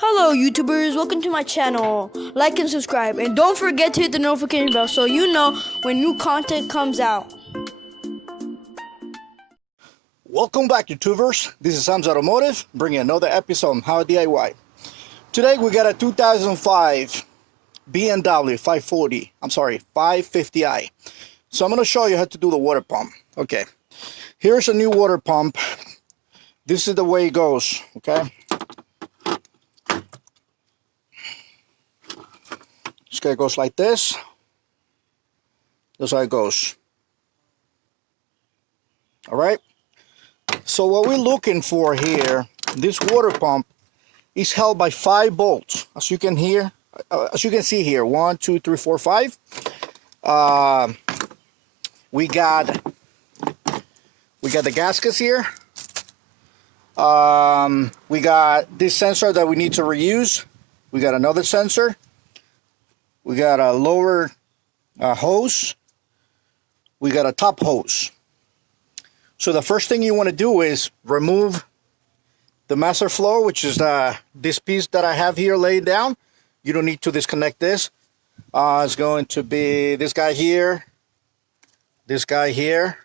Hello YouTubers, welcome to my channel. Like and subscribe, and don't forget to hit the notification bell so you know when new content comes out. Welcome back, YouTubers. This is Sam's Automotive, bringing another episode on How DIY. Today we got a 2005 BMW 550i. So I'm going to show you how to do the water pump. Okay, here's a new water pump. This is the way it goes, okay? This guy goes like this. That's how it goes. All right. So what we're looking for here, this water pump is held by 5 bolts, as you can see here. 1, 2, 3, 4, 5. We got the gaskets here. We got this sensor that we need to reuse. We got another sensor. We got a lower hose. We got a top hose. So the first thing you want to do is remove the master flow, which is this piece that I have here laid down. You don't need to disconnect this. It's going to be this guy here, this guy here.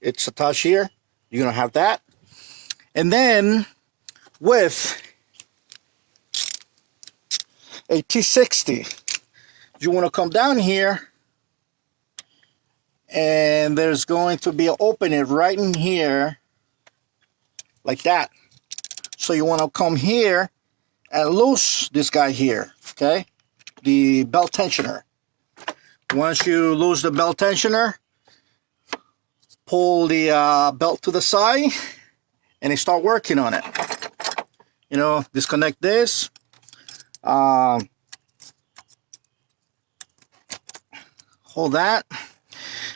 It's attached here. You're going to have that. And then with a T60, you want to come down here, and there's going to be an opening right in here, like that. So you want to come here and loose this guy here, okay? The belt tensioner. Once you lose the belt tensioner, pull the belt to the side and you start working on it. You know, disconnect this. Hold that.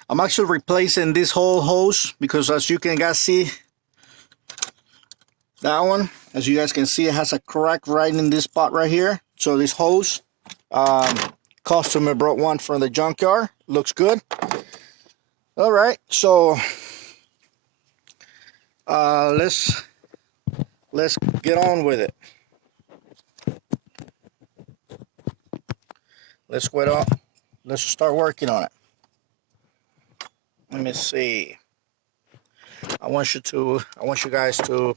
I'm actually replacing this whole hose because, as you can guys see, that one, as you guys can see, it has a crack right in this spot right here. So this hose, customer brought one from the junkyard. Looks good. All right, so let's get on with it. Let's start working on it. Let me see. I want you guys to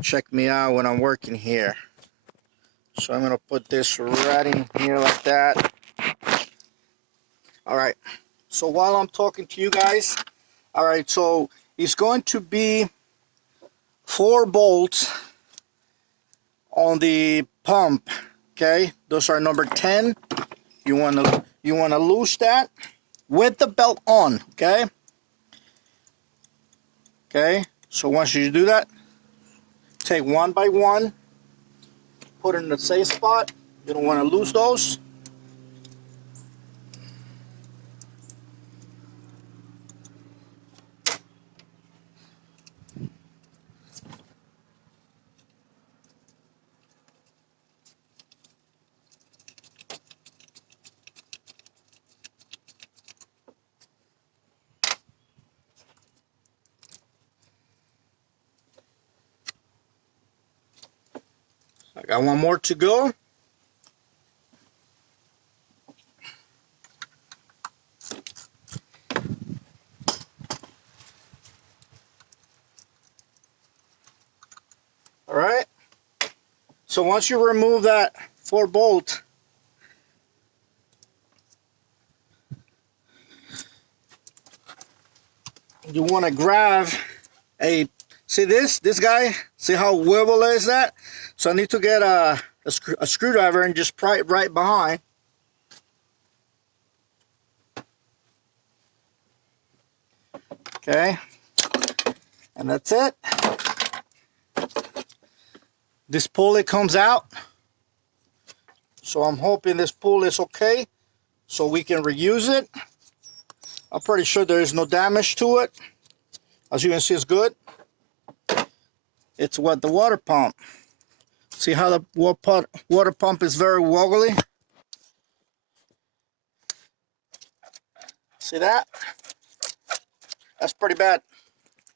check me out when I'm working here. So I'm gonna put this right in here like that. All right. So while I'm talking to you guys, all right. So it's going to be 4 bolts on the pump. Okay. Those are number 10. You wanna loose that with the belt on. Okay. Okay. So once you do that, take one by one, put it in the safe spot. You don't want to lose those. I got one more to go. All right. So once you remove that 4 bolt, you want to grab a, see this guy, see how wibbly is that? So I need to get a screwdriver and just pry it right behind. Okay, and that's it. This pulley comes out, so I'm hoping this pulley is okay so we can reuse it. I'm pretty sure there is no damage to it. As you can see, it's good. It's what the water pump. See how the water pump is very wobbly? See that? That's pretty bad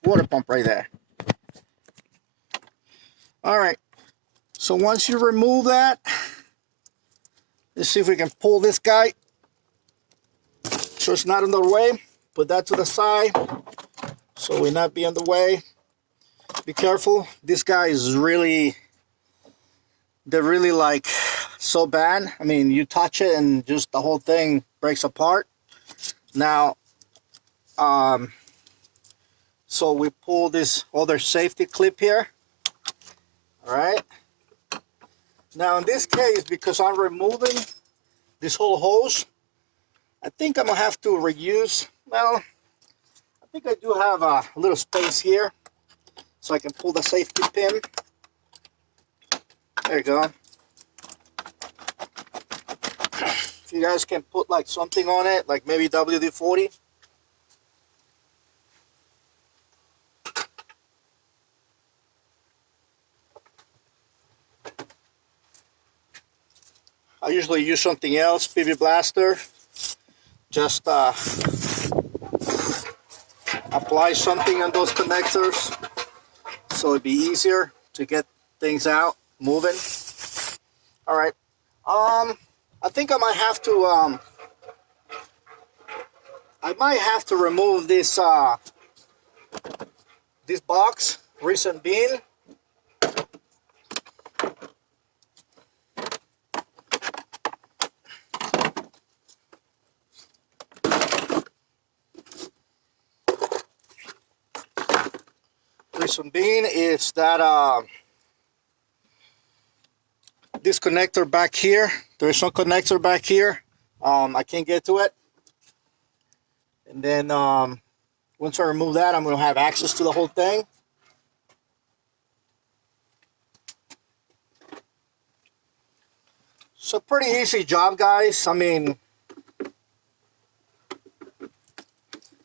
water pump right there. All right. So once you remove that, let's see if we can pull this guy so it's not in the way. Put that to the side so we'll not be in the way. Be careful. This guy is really, they're really like so bad. I mean, you touch it and just the whole thing breaks apart. Now, so we pull this other safety clip here. All right. Now in this case, because I'm removing this whole hose, I think I'm gonna have to reuse. Well, I think I do have a little space here, so I can pull the safety pin. There you go. If you guys can put like something on it, like maybe WD-40. I usually use something else, PV Blaster. Just apply something on those connectors so it'd be easier to get things out, moving. All right. I think I might have to remove this this box, recent bean. Recent bean is that this connector back here. There's some connector back here. I can't get to it. And then once I remove that, I'm going to have access to the whole thing. So pretty easy job, guys. I mean,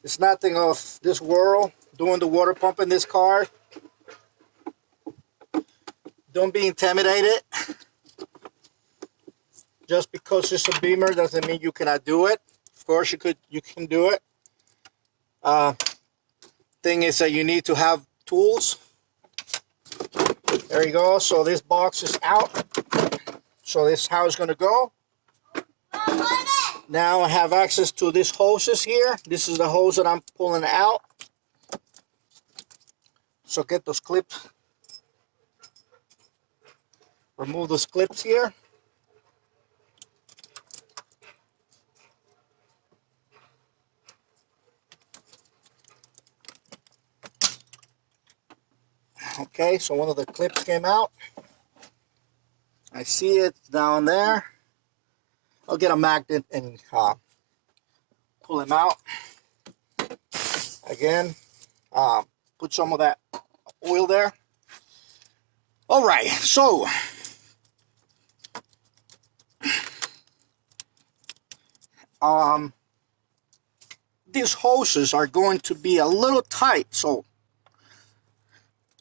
it's nothing of this world. Doing the water pump in this car. Don't be intimidated. Just because it's a Beamer doesn't mean you cannot do it. Of course you can do it. Thing is that you need to have tools. There you go. So this box is out. So this is how it's going to go. Now I have access to these hoses here. This is the hose that I'm pulling out. So get those clips. Remove those clips here. Okay, so one of the clips came out. I see it down there. I'll get a magnet and pull him out. Again, put some of that oil there. All right, so these hoses are going to be a little tight, so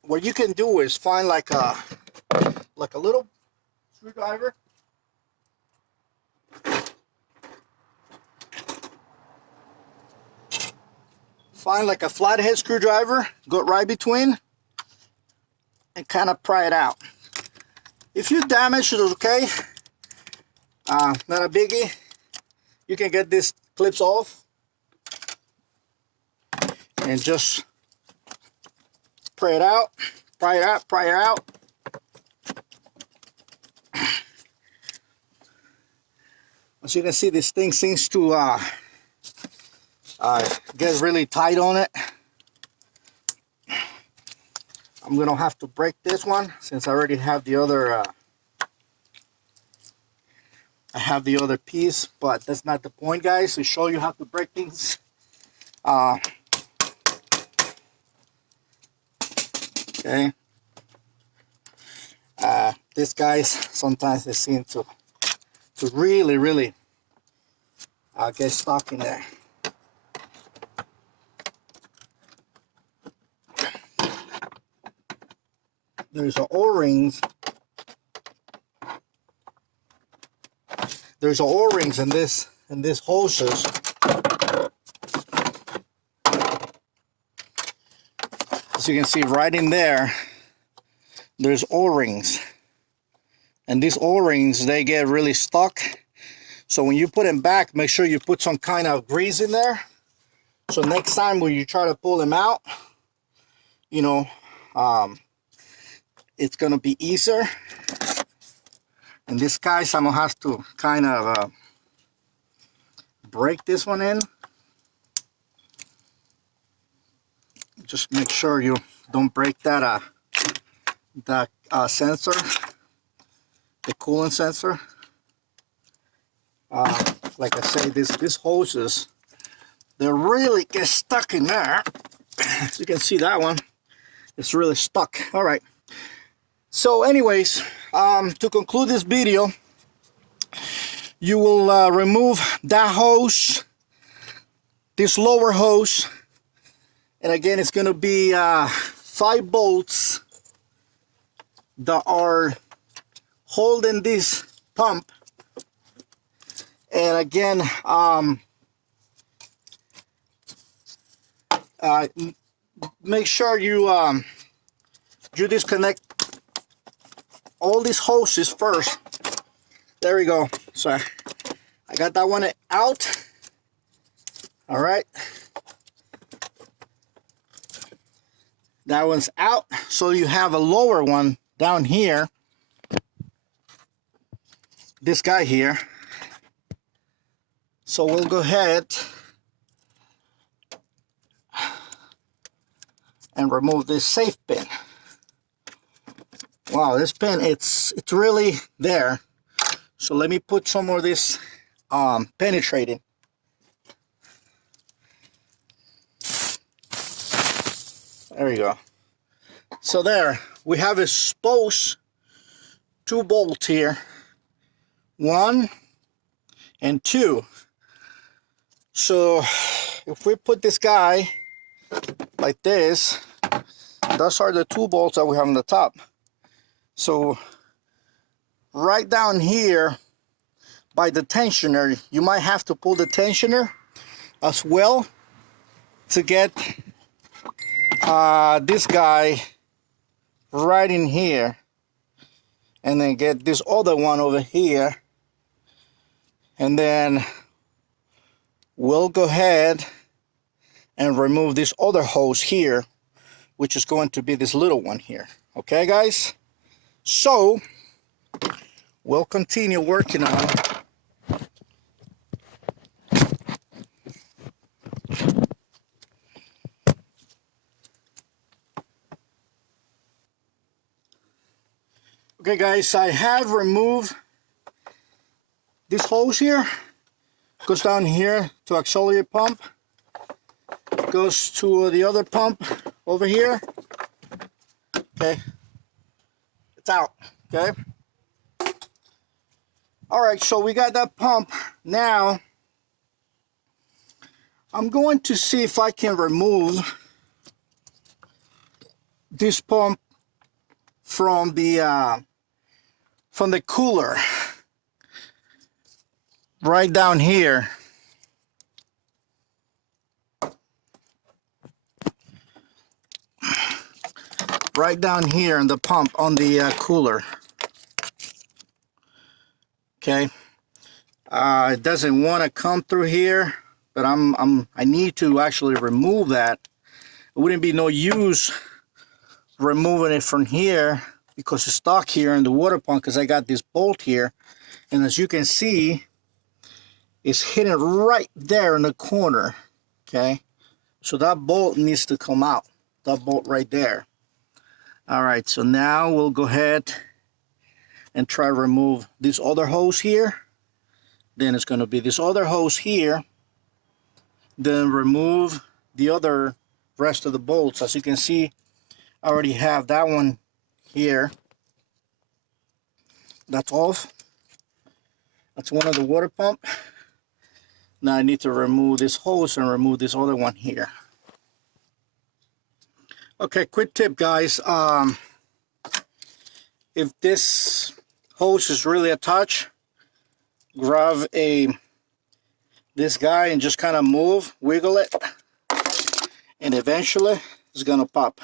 what you can do is find like a little screwdriver. Find like a flathead screwdriver, go right between, and kind of pry it out. If you damage it, okay, not a biggie. You can get these clips off and just pry it out, pry it out, pry it out. As you can see, this thing seems to get really tight on it. I'm gonna have to break this one since I already have the other I have the other piece, but that's not the point, guys, to show you how to break things. Okay. These guys, sometimes they seem to really get stuck in there. There's O-rings. There's O-rings in this hoses. As you can see right in there, there's O-rings. and these O-rings, they get really stuck. So when you put them back, make sure you put some kind of grease in there. So next time when you try to pull them out, you know, it's gonna be easier. In this case, I'm gonna have to kind of break this one in. Just make sure you don't break that sensor, the coolant sensor. Like I say, these hoses, they really get stuck in there. As you can see, that one, it's really stuck. All right. So anyways, to conclude this video, you will remove that hose, this lower hose, and again, it's going to be 5 bolts that are holding this pump. And again, make sure you disconnect all these hoses first. There we go. So I got that one out. All right. That one's out. So you have a lower one down here. This guy here. So we'll go ahead and remove this safe pin. Wow, this pin, it's really there. So let me put some more of this penetrating. There you go. So there, we have exposed 2 bolts here. 1 and 2. So if we put this guy like this, those are the 2 bolts that we have on the top. So right down here by the tensioner, you might have to pull the tensioner as well to get this guy right in here, and then get this other one over here, and then we'll go ahead and remove this other hose here, which is going to be this little one here. Okay, guys? So we'll continue working on it. Okay, guys, I have removed this hose here. Goes down here to auxiliary pump. Goes to the other pump over here. Okay, it's out. Okay. All right, so we got that pump. Now I'm going to see if I can remove this pump from the cooler right down here. Right down here in the pump on the cooler. Okay. It doesn't want to come through here, but I need to actually remove that. It wouldn't be no use removing it from here because it's stuck here in the water pump, because I got this bolt here, and as you can see, it's hidden right there in the corner. Okay, so that bolt needs to come out, that bolt right there. All right, so now we'll go ahead and try to remove this other hose here. Then it's going to be this other hose here. Then remove the other rest of the bolts. As you can see, I already have that one here. That's off. That's one of the water pump. Now I need to remove this hose and remove this other one here. Okay, quick tip, guys. If this hose is really attached, grab this guy and just kind of wiggle it, and eventually it's gonna pop.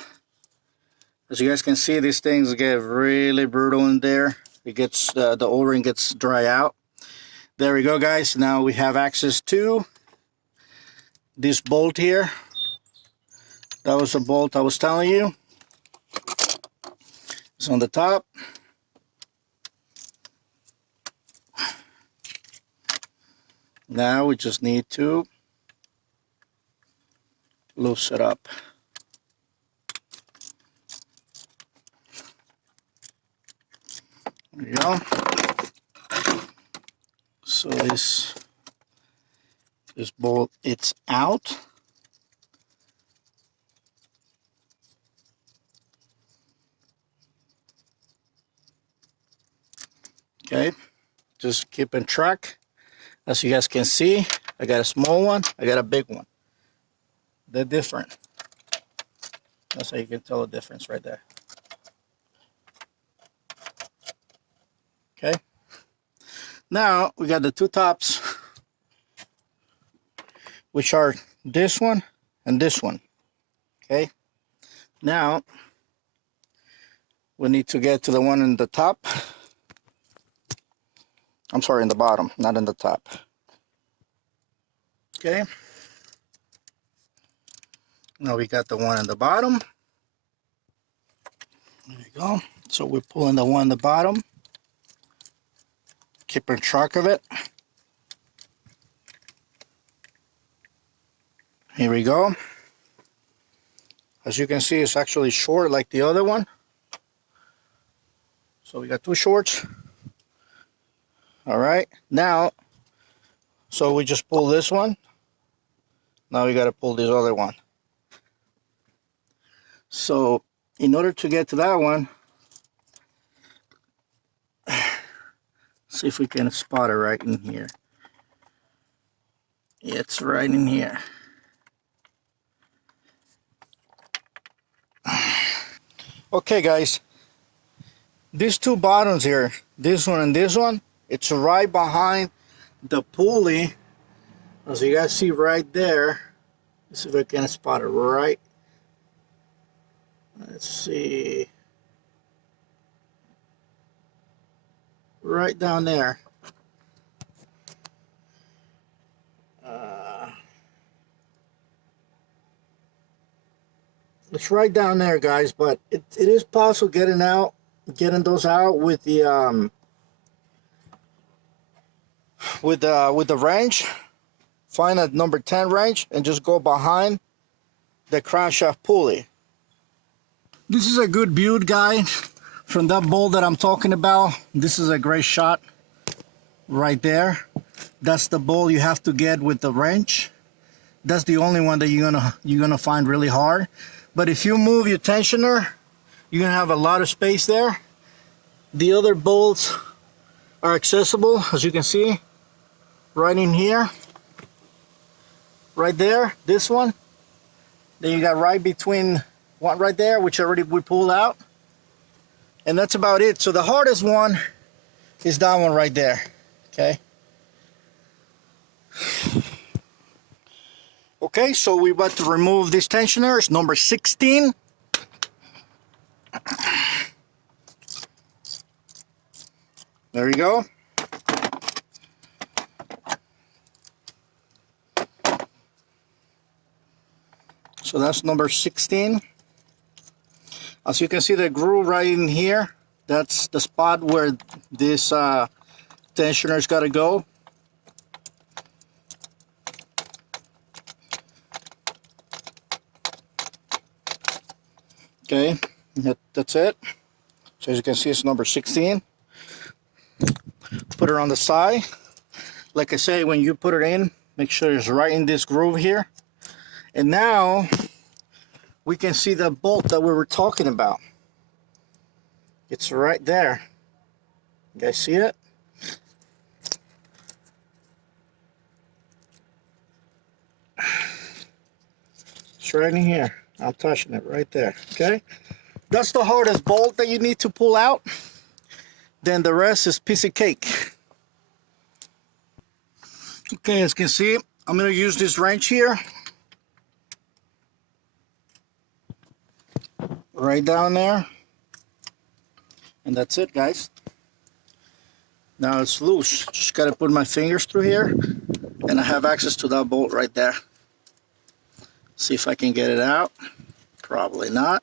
As you guys can see, these things get really brutal in there. it gets the O-ring gets dry out. There we go, guys. Now we have access to this bolt here. That was the bolt I was telling you. It's on the top. Now we just need to loosen it up. There you go. So this bolt, it's out. Okay, just keeping track. As you guys can see, I got a small one, I got a big one. They're different. That's how you can tell the difference right there. Okay. Now we got the two tops, which are this one and this one. Okay. Now we need to get to the one in the top. I'm sorry, in the bottom, not in the top. Okay. Now we got the one in the bottom. There you go. So we're pulling the one in the bottom. Keeping track of it. Here we go. As you can see, it's actually short like the other one. So we got two shorts. All right. Now, so we just pull this one. Now we got to pull this other one. So in order to get to that one, see if we can spot it right in here. It's right in here. Okay, guys. These two bottoms here, this one and this one, it's right behind the pulley. As you guys see right there. Let's see if I can spot it right. Let's see. Right down there. It's right down there, guys, but it is possible getting those out with the with the wrench. Find a number 10 wrench and just go behind the crankshaft pulley. This is a good build, guys, from that bolt that I'm talking about. This is a great shot right there. That's the bolt you have to get with the wrench. That's the only one that you're gonna find really hard. But if you move your tensioner, you're gonna have a lot of space there. The other bolts are accessible, as you can see, right in here, right there, this one. Then you got right between one right there, which already we pulled out. And that's about it. So the hardest one is that one right there, okay? Okay, so we're about to remove this tensioner. It's number 16. There you go. So that's number 16. As you can see, the groove right in here, that's the spot where this tensioner's got to go. Okay, that's it. So as you can see, it's number 16. Put it on the side. Like I say, when you put it in, make sure it's right in this groove here. And now we can see the bolt that we were talking about. It's right there. You guys see it? It's right in here. I'm touching it right there. Okay? That's the hardest bolt that you need to pull out. Then the rest is piece of cake. Okay, as you can see, I'm going to use this wrench here. Right down there. And that's it, guys. Now it's loose. Just gotta put my fingers through here, and I have access to that bolt right there. See if I can get it out. Probably not.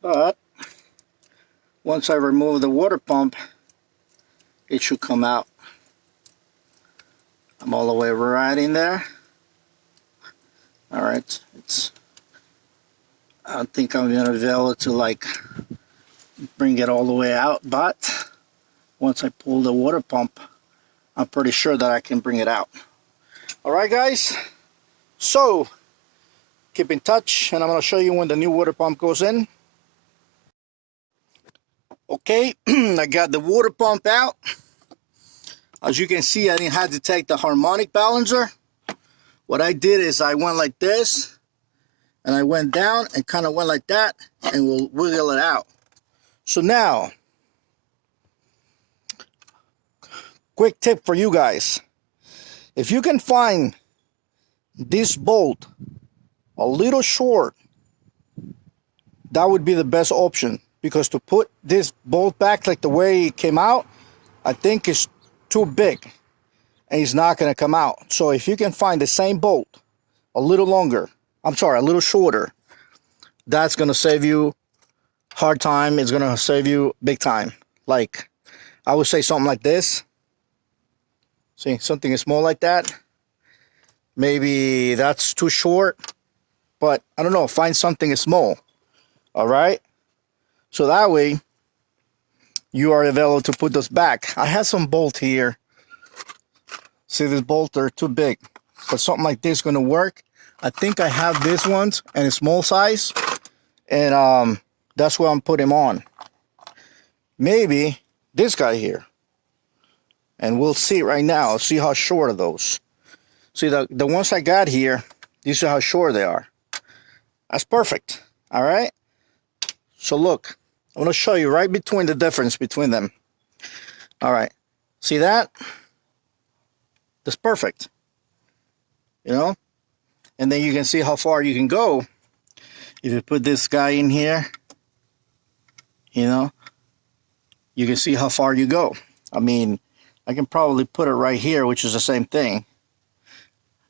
But once I remove the water pump, it should come out. I'm all the way right in there. All right, I don't think I'm gonna be able to like bring it all the way out, but once I pull the water pump, I'm pretty sure that I can bring it out. All right, guys. So keep in touch, and I'm gonna show you when the new water pump goes in. Okay, I got the water pump out. As you can see, I didn't have to take the harmonic balancer. What I did is I went like this, and I went down and kind of went like that, and we'll wiggle it out. So now, quick tip for you guys. If you can find this bolt a little short, that would be the best option, because to put this bolt back like the way it came out, I think it's too big and it's not going to come out. So if you can find the same bolt a little longer, I'm sorry, a little shorter, that's going to save you hard time. It's going to save you big time. Like, I would say something like this. See, something small like that. Maybe that's too short, but I don't know, find something small. All right, so that way you are able to put those back. I have some bolt here. See, this bolt are too big, but something like this is going to work. I think I have this ones and a small size, and that's where I'm putting them on. Maybe this guy here, and we'll see right now. See how short are those. See, the ones I got here, these are how short they are. That's perfect. All right, so look, I'm going to show you right between the difference between them. All right, see that? That's perfect, you know? And then you can see how far you can go if you put this guy in here, you know? You can see how far you go. I mean, I can probably put it right here, which is the same thing.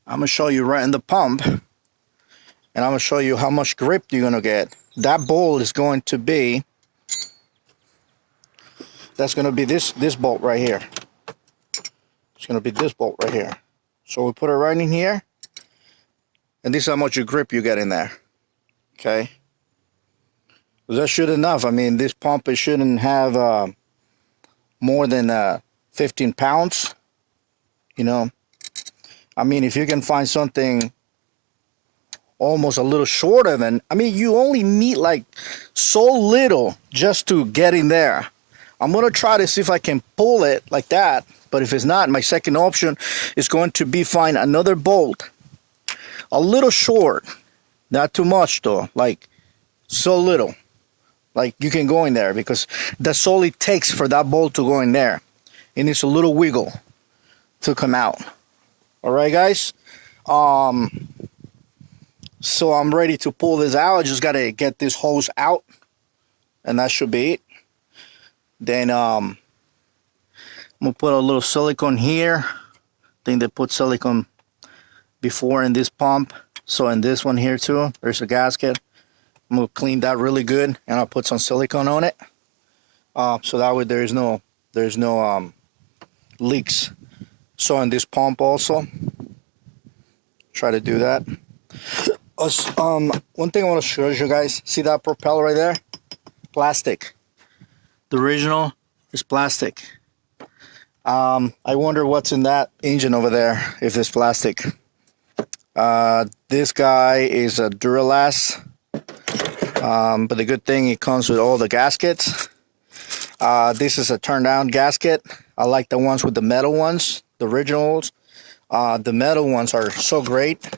I'm going to show you right in the pump, and I'm going to show you how much grip you're going to get. That bolt is going to be, that's going to be this bolt right here. It's going to be this bolt right here. So we put it right in here, and this is how much grip you get in there. Okay, that should enough. I mean, this pump, it shouldn't have more than 15 pounds, you know. I mean, if you can find something almost a little shorter than, I mean, you only need like so little just to get in there. I'm going to try to see if I can pull it like that. But if it's not, my second option is going to be find another bolt. A little short. Not too much though. Like, so little. Like, you can go in there, because that's all it takes for that bolt to go in there. It needs a little wiggle to come out. Alright, guys? So I'm ready to pull this out. I just got to get this hose out. And that should be it. Then, I'm going to put a little silicone here. I think they put silicone before in this pump. So in this one here too, there's a gasket. I'm going to clean that really good, and I'll put some silicone on it. So that way there's no leaks. So in this pump also, try to do that. One thing I want to show you guys, see that propeller right there? Plastic. The original is plastic. I wonder what's in that engine over there, if it's plastic. This guy is a Duralast, but the good thing, it comes with all the gaskets. This is a turn down gasket. I like the ones with the metal ones, the originals. The metal ones are so great.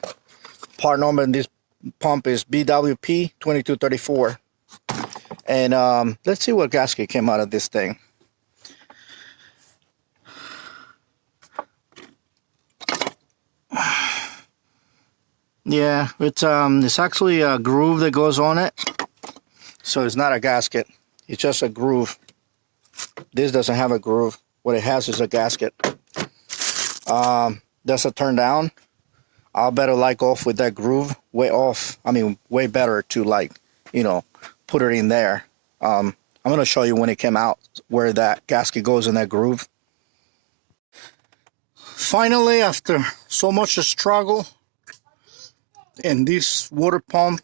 Part number in this pump is BWP 2234. And let's see what gasket came out of this thing. Yeah, it's actually a groove that goes on it. So it's not a gasket. It's just a groove. This doesn't have a groove. what it has is a gasket. That's a turn down. I'll better like off with that groove, way off. I mean, way better to like, you know, put it in there. I'm gonna show you when it came out where that gasket goes in that groove. Finally, after so much struggle, and this water pump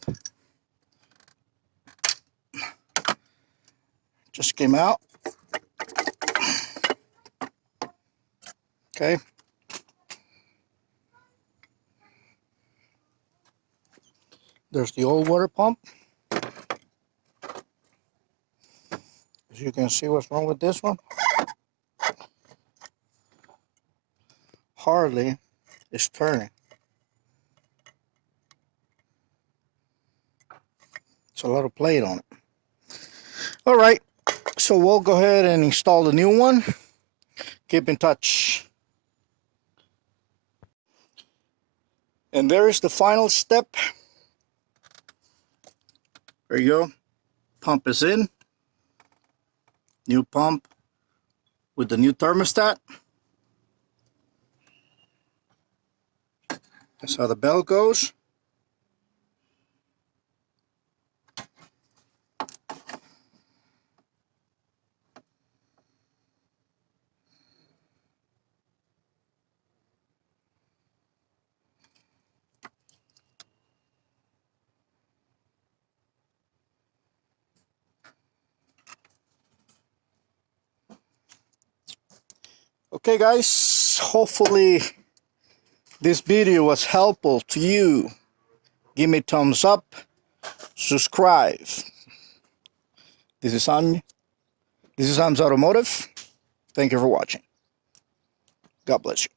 just came out. Okay. There's the old water pump. As you can see, what's wrong with this one? Hardly is turning. It's a lot of plate on it. All right, so we'll go ahead and install the new one. Keep in touch. And there is the final step. There you go. Pump is in. New pump with the new thermostat. That's how the bell goes. Okay guys, hopefully this video was helpful to you. Give me a thumbs up, subscribe. This is Sam's Automotive. Thank you for watching. God bless you.